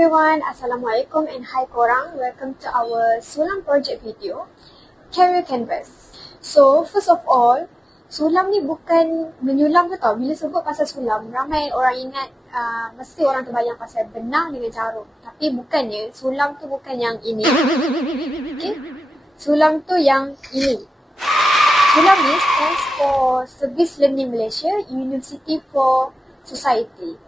everyone, Assalamualaikum and hi korang. Welcome to our Sulam project video, Career Canvas. So, first of all, Sulam ni bukan menyulam tu tau. Bila sebut pasal sulam, ramai orang ingat, mesti orang terbayang pasal benang dengan jarum. Tapi bukannya, sulam tu bukan yang ini. Okay? Sulam tu yang ini. Sulam ni stands for Service Learning Malaysia, University for Society.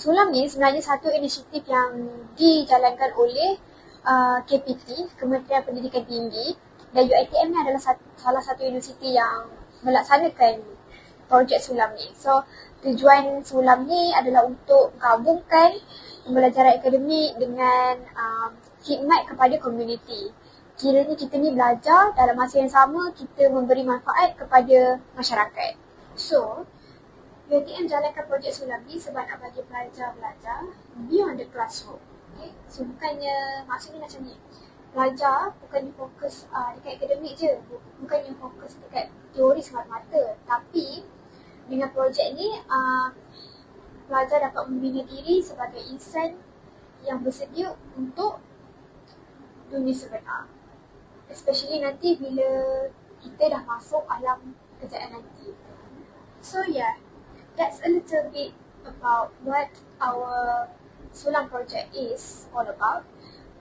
Sulam ni sebenarnya satu inisiatif yang dijalankan oleh KPT, Kementerian Pendidikan Tinggi, dan UiTM ni adalah salah satu universiti yang melaksanakan projek Sulam ni. So, tujuan Sulam ni adalah untuk gabungkan pembelajaran akademik dengan khidmat kepada komuniti. Kiranya kita ni belajar, dalam masa yang sama kita memberi manfaat kepada masyarakat. So, UiTM jalankan projek Sulam ni sebab nak bagi pelajar belajar beyond the classroom. Okay? So bukannya, maksudnya macam ni, pelajar bukannya fokus dekat akademik je, bukannya fokus dekat teori semata-mata. Tapi dengan projek ni, pelajar dapat membina diri sebagai insan yang bersedia untuk dunia sebenar. Especially nanti bila kita dah masuk alam kerjaan nanti. So yeah, that's a little bit about what our Sulam project is all about.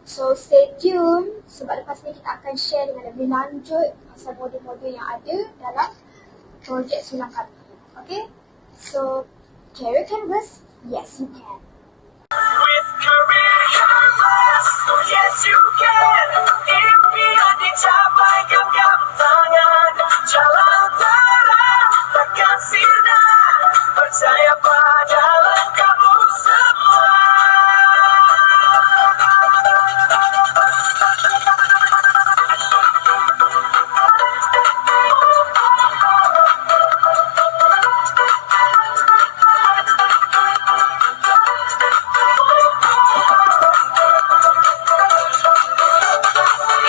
So stay tuned sebab lepas ni kita akan share dengan lebih lanjut pasal modul-modul yang ada dalam projek Sulam kami. Okay? So, Career Canvas, yes you can. With Career Canvas, yes you can.